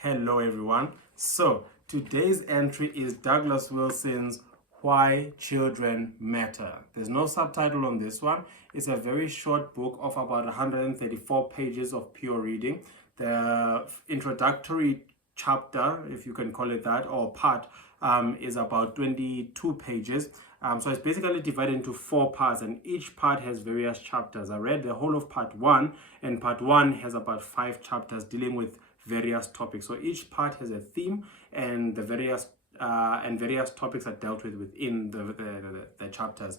Hello everyone. So today's entry is Douglas Wilson's Why Children Matter. There's no subtitle on this one. It's a very short book of about 134 pages of pure reading. The introductory chapter, if you can call it that, or part, is about 22 pages. So it's basically divided into 4 parts, and each part has various chapters. I read the whole of part 1, and part 1 has about 5 chapters dealing with various topics. So each part has a theme, and the various topics are dealt with within the chapters.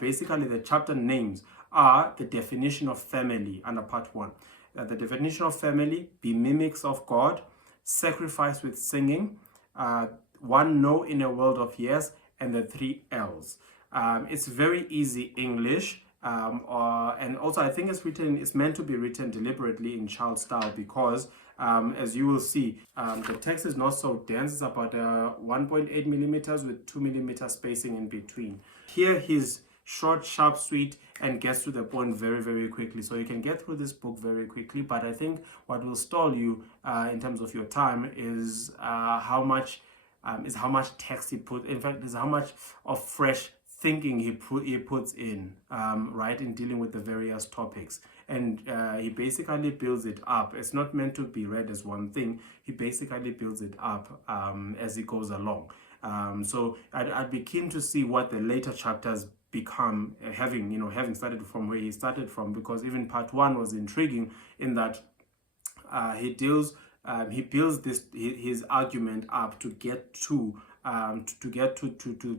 Basically, the chapter names are the definition of family under part 1. The definition of family: be mimics of God, sacrifice with singing, one no in a world of yes, and the 3 L's. It's very easy English. And also I think it's meant to be written deliberately in child style because as you will see, the text is not so dense. It's about 1.8 millimeters with 2 millimeter spacing in between. Here he's short, sharp, sweet, and gets to the point very, very quickly. So you can get through this book very quickly, but I think what will stall you in terms of your time is how much text he put. In fact, is how much of fresh thinking he puts in, right, in dealing with the various topics. And he basically builds it up. It's not meant to be read as one thing. He basically builds it up as he goes along. So I'd be keen to see what the later chapters become, having started from where he started from, because even part 1 was intriguing in that he builds his argument up to get to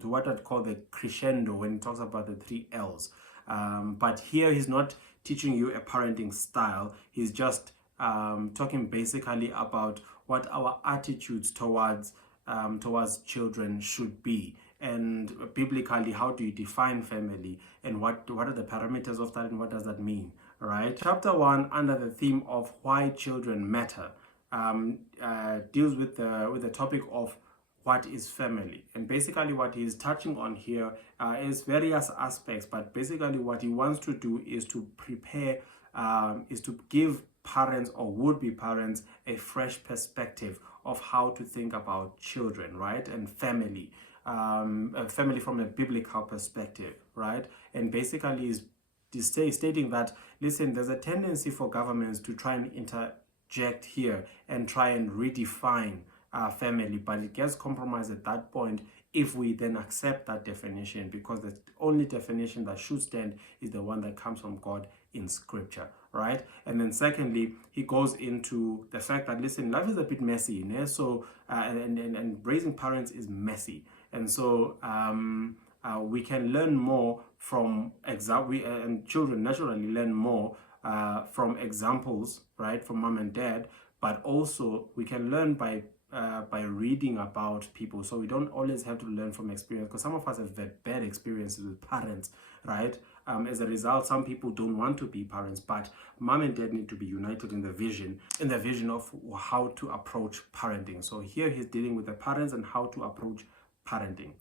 what I'd call the crescendo when he talks about the 3 L's. But here he's not teaching you a parenting style. He's just talking basically about what our attitudes towards children should be, and biblically, how do you define family, and what are the parameters of that, and what does that mean, right? Chapter 1, under the theme of why children matter, deals with the topic of what is family. And basically what he's touching on here is various aspects, but basically what he wants to do is to prepare, is to give parents or would-be parents a fresh perspective of how to think about children, right, and family, family from a biblical perspective, right? And basically is stating that, listen, there's a tendency for governments to try and interject here and try and redefine family, but it gets compromised at that point if we then accept that definition, because the only definition that should stand is the one that comes from God in scripture, right? And then secondly, he goes into the fact that, listen, life is a bit messy, so and raising parents is messy, and so we can learn more from and children naturally learn more from examples, right, from mom and dad, but also we can learn by reading about people. So we don't always have to learn from experience, because some of us have had bad experiences with parents, right? As a result, some people don't want to be parents, but mom and dad need to be united in the vision of how to approach parenting. So here he's dealing with the parents and how to approach parenting.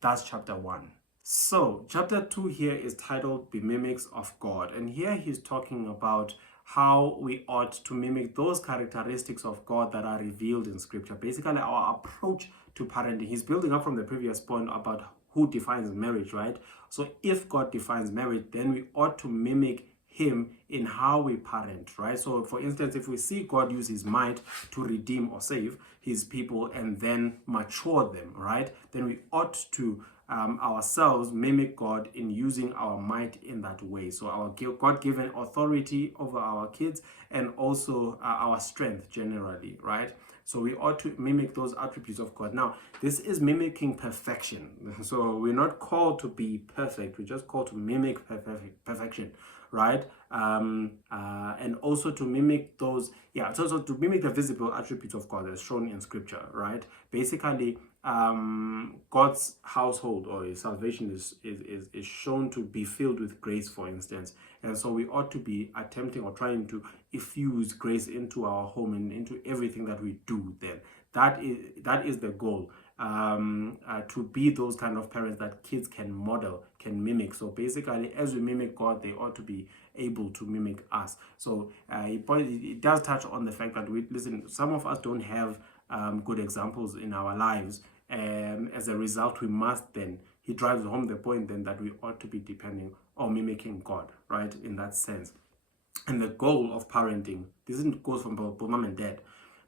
That's chapter 1. So chapter 2 here is titled Be Mimics of God, and here he's talking about how we ought to mimic those characteristics of God that are revealed in scripture. Basically our approach to parenting. He's building up from the previous point about who defines marriage, right? So if God defines marriage, then we ought to mimic him in how we parent, right? So for instance, if we see God use his might to redeem or save his people and then mature them, right, then we ought to ourselves mimic God in using our might in that way. So our God-given authority over our kids, and also our strength generally, right? So we ought to mimic those attributes of God. Now, this is mimicking perfection. So we're not called to be perfect. We're just called to mimic perfection, right? And also to mimic those, so to mimic the visible attributes of God as shown in scripture, right? Basically, God's household or his salvation is shown to be filled with grace, for instance. And so we ought to be attempting or trying to infuse grace into our home and into everything that we do then. That is the goal, to be those kind of parents that kids can model, can mimic. So basically, as we mimic God, they ought to be able to mimic us. So it does touch on the fact that some of us don't have good examples in our lives. As a result, he drives home the point then that we ought to be depending or mimicking God, right? In that sense. And the goal of parenting, this goes from both mom and dad.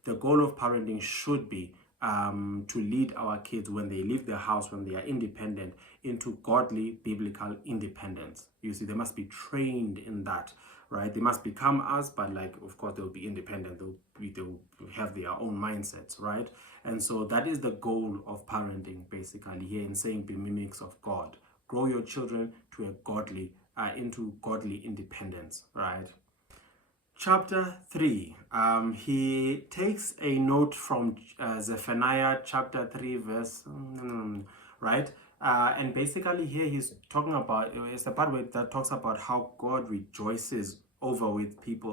The goal of parenting should be to lead our kids when they leave their house, when they are independent, into godly biblical independence. You see, they must be trained in that, right? They must become us, but of course, they'll be independent. They'll have their own mindsets, right? And so that is the goal of parenting, basically, here in saying be mimics of God. Grow your children to into godly independence, right? Chapter 3, he takes a note from Zephaniah chapter 3 verse, right? And basically here he's talking about, it's the part where that talks about how God rejoices over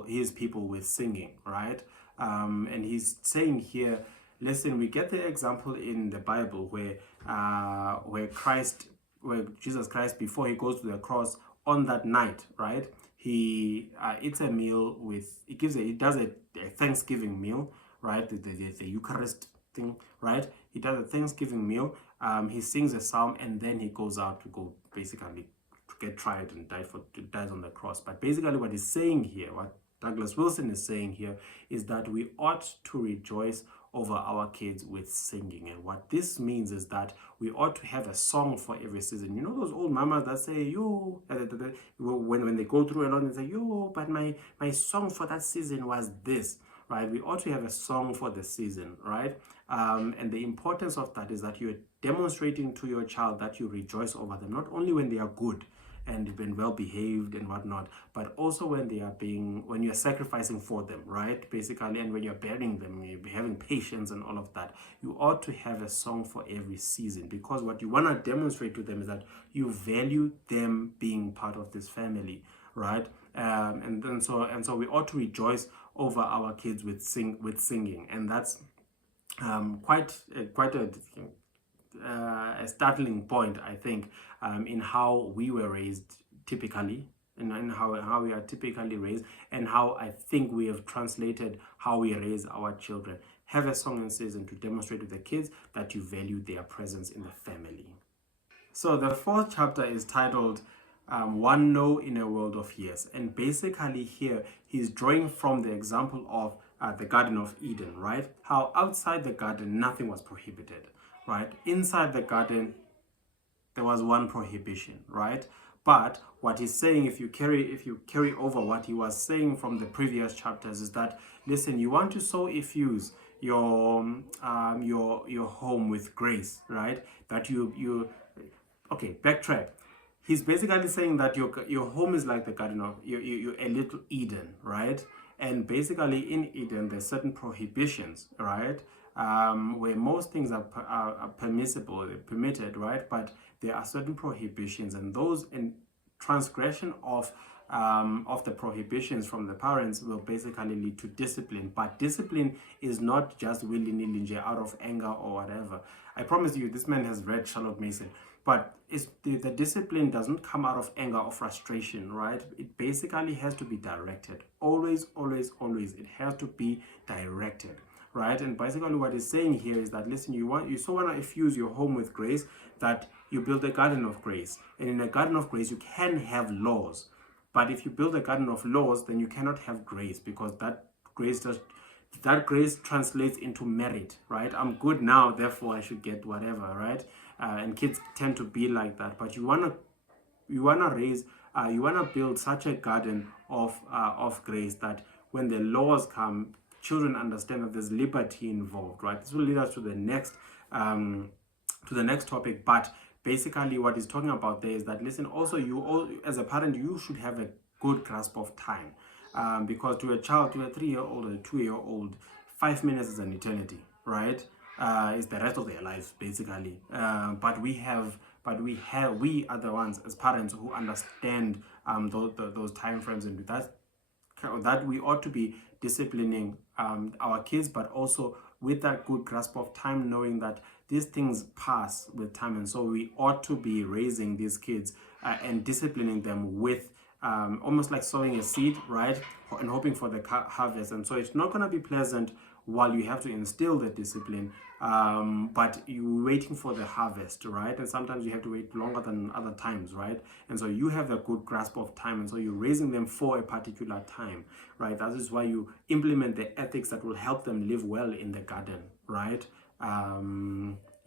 his people with singing, right? And he's saying here, listen, we get the example in the Bible where Jesus Christ, before he goes to the cross on that night, right? He eats a meal he does a Thanksgiving meal, right? The Eucharist thing, right? He does a Thanksgiving meal. He sings a psalm, and then he goes out to go basically to get tried and dies on the cross. But basically, what he's saying here, what Douglas Wilson is saying here, is that we ought to rejoice over our kids with singing. And what this means is that we ought to have a song for every season. You know those old mamas that say, yo, when they go through a lot and say, yo, but my song for that season was this, right? We ought to have a song for the season, right? And the importance of that is that you're demonstrating to your child that you rejoice over them, not only when they are good and been well behaved and whatnot, but also when you're sacrificing for them, right? Basically, and when you're bearing them, you're having patience and all of that. You ought to have a song for every season, because what you want to demonstrate to them is that you value them being part of this family, right? And so we ought to rejoice over our kids with singing, and that's quite a startling point, I think, in how we were raised typically, and how we are typically raised, and how I think we have translated how we raise our children. Have a song and season to demonstrate to the kids that you value their presence in the family. So the fourth chapter is titled One No in a World of Yes. And basically here, he's drawing from the example of the Garden of Eden, right? How outside the garden, nothing was prohibited, right? Inside the garden, there was one prohibition, right? But what he's saying, if you carry over what he was saying from the previous chapters, is that, listen, you want to so effuse your home with grace, right? That okay, backtrack. He's basically saying that your home is like the garden of you a little Eden, right? And basically in Eden there's certain prohibitions, right? Where most things are permissible, they're permitted, right? But there are certain prohibitions, and those in transgression of the prohibitions from the parents will basically lead to discipline. But discipline is not just willy-nilly out of anger or whatever. I promise you, this man has read Charlotte Mason. But the discipline doesn't come out of anger or frustration, right? It basically has to be directed. Always, always, always. It has to be directed, right? And basically what he's saying here is that, listen, you so want to infuse your home with grace that you build a garden of grace. And in a garden of grace, you can have laws. But if you build a garden of laws, then you cannot have grace, because that grace translates into merit, right? I'm good now, therefore I should get whatever, right? And kids tend to be like that. But you wanna build such a garden of grace that when the laws come, children understand that there's liberty involved, right? This will lead us to the next topic. But basically what he's talking about there is that, listen, also as a parent, you should have a good grasp of time. Because to a 3-year-old or a 2-year-old, 5 minutes is an eternity, right? It's the rest of their lives, basically. But we are the ones as parents who understand those time frames, and that we ought to be disciplining our kids, but also with that good grasp of time, knowing that these things pass with time. And so we ought to be raising these kids and disciplining them with almost like sowing a seed, right? And hoping for the harvest. And so it's not going to be pleasant while you have to instill the discipline, but you're waiting for the harvest, right? And sometimes you have to wait longer than other times, right? And so you have a good grasp of time, and so you're raising them for a particular time, right? That is why you implement the ethics that will help them live well in the garden, right?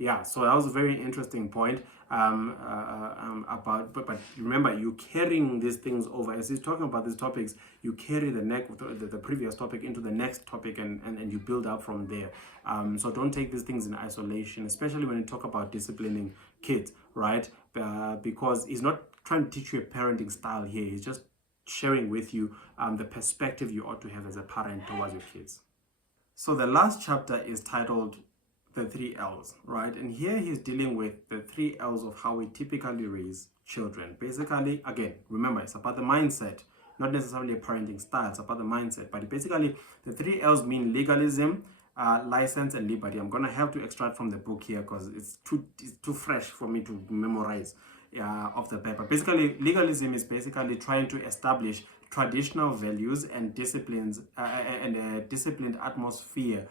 Yeah, so that was a very interesting point about, but remember, you carrying these things over. As he's talking about these topics, you carry the previous topic into the next topic, and you build up from there. So don't take these things in isolation, especially when you talk about disciplining kids, right? Because he's not trying to teach you a parenting style here. He's just sharing with you the perspective you ought to have as a parent towards your kids. So the last chapter is titled The 3Ls, right? And here he's dealing with the 3Ls of how we typically raise children. Basically, again, remember, it's about the mindset, not necessarily a parenting style. It's about the mindset. But basically, the 3Ls mean legalism, license, and liberty. I'm going to have to extract from the book here because it's too fresh for me to memorize off the paper. Basically, legalism is basically trying to establish traditional values and disciplines and a disciplined atmosphere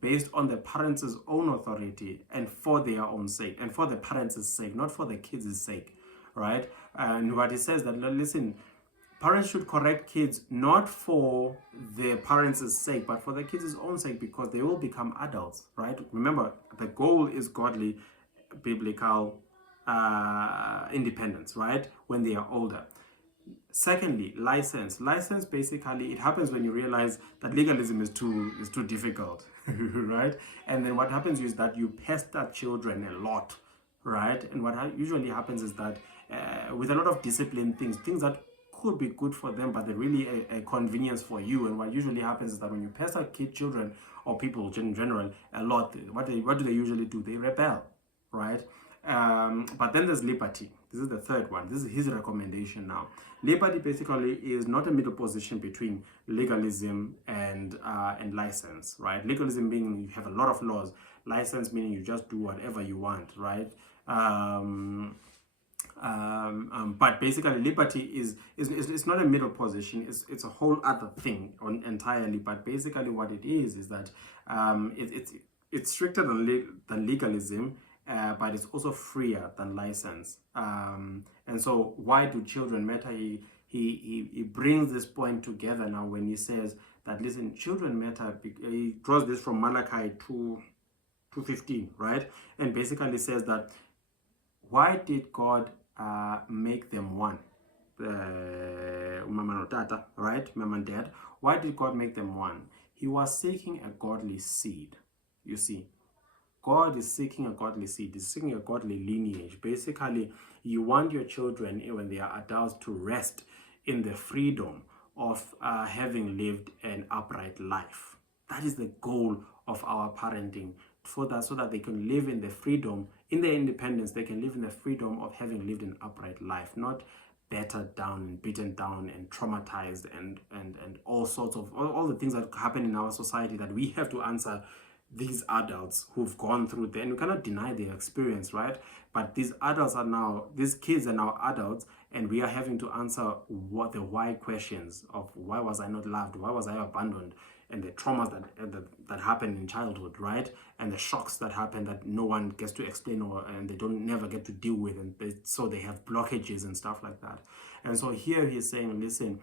based on the parents' own authority and for their own sake, and for the parents' sake, not for the kids' sake, right? And what he says that, listen, parents should correct kids not for their parents' sake, but for the kids' own sake, because they will become adults, right? Remember, the goal is godly, biblical independence, right? When they are older. Secondly, license. License, basically, it happens when you realize that legalism is too difficult, right? And then what happens is that you pester children a lot, right? And what usually happens is that with a lot of discipline things that could be good for them, but they're really a convenience for you. And what usually happens is that when you pester children or people in general a lot, what do they usually do? They rebel, right? But then there's liberty. This is the third one. This is his recommendation now. Liberty basically is not a middle position between legalism and license, right? Legalism meaning you have a lot of laws. License meaning you just do whatever you want, right? But basically, liberty is not a middle position. It's a whole other thing entirely. But basically, what it is that it's stricter than legalism. But it's also freer than license. And so why do children matter? He brings this point together now when he says that, listen, children matter. He draws this from Malachi 2:15, right? And basically says that, why did God make them one? Mama and Tata, right? Mama and Dad. Why did God make them one? He was seeking a godly seed, you see. God is seeking a godly seed, is seeking a godly lineage. Basically, you want your children, when they are adults, to rest in the freedom of having lived an upright life. That is the goal of our parenting, so that they can live in the freedom, in their independence, they can live in the freedom of having lived an upright life, not battered down and beaten down and traumatized and all sorts of, all the things that happen in our society that we have to answer these adults who've gone through there, and you cannot deny their experience, right? But these kids are now adults, and we are having to answer the why questions of, why was I not loved? Why was I abandoned? And the traumas that happen in childhood, right? And the shocks that happen that no one gets to explain, and they don't never get to deal with, and so they have blockages and stuff like that. And so here he's saying, listen,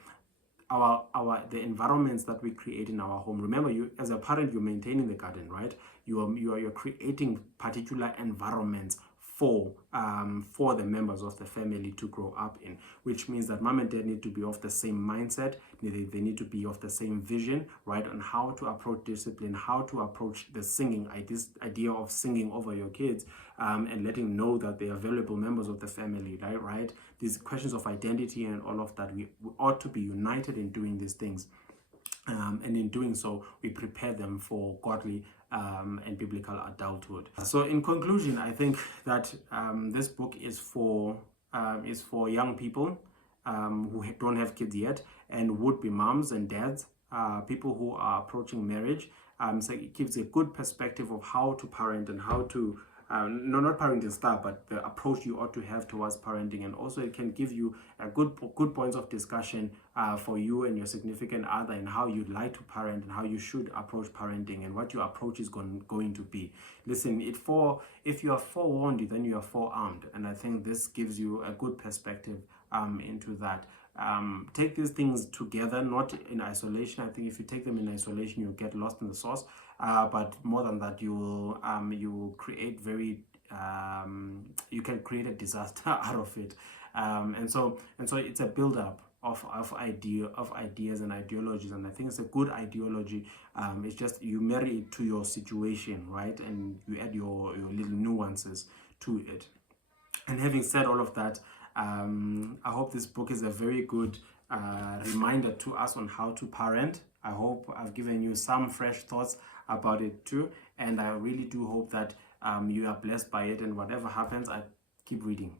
the environments that we create in our home. Remember, you as a parent, you're maintaining the garden, right? You're creating particular environments for the members of the family to grow up in, which means that mom and dad need to be of the same mindset. They need to be of the same vision, right, on how to approach discipline, how to approach the singing, this idea of singing over your kids, and letting them know that they are valuable members of the family, right? These questions of identity and all of that, we ought to be united in doing these things. And in doing so, we prepare them for godly and biblical adulthood. So in conclusion, I think that this book is for young people who don't have kids yet, and would-be moms and dads, people who are approaching marriage. So it gives a good perspective of how to parent and how to no, not parenting style, but the approach you ought to have towards parenting. And also it can give you a good points of discussion for you and your significant other, and how you'd like to parent and how you should approach parenting and what your approach is going to be. Listen, if you are forewarned, then you are forearmed, and I think this gives you a good perspective into that. Take these things together, not in isolation. I think if you take them in isolation, you'll get lost in the sauce. But more than that, you will create you can create a disaster out of it. And so it's a build up of ideas and ideologies, and I think it's a good ideology. It's just you marry it to your situation, right, and you add your little nuances to it. And having said all of that, I hope this book is a very good reminder to us on how to parent. I hope I've given you some fresh thoughts about it too, and I really do hope that you are blessed by it, and whatever happens, I keep reading.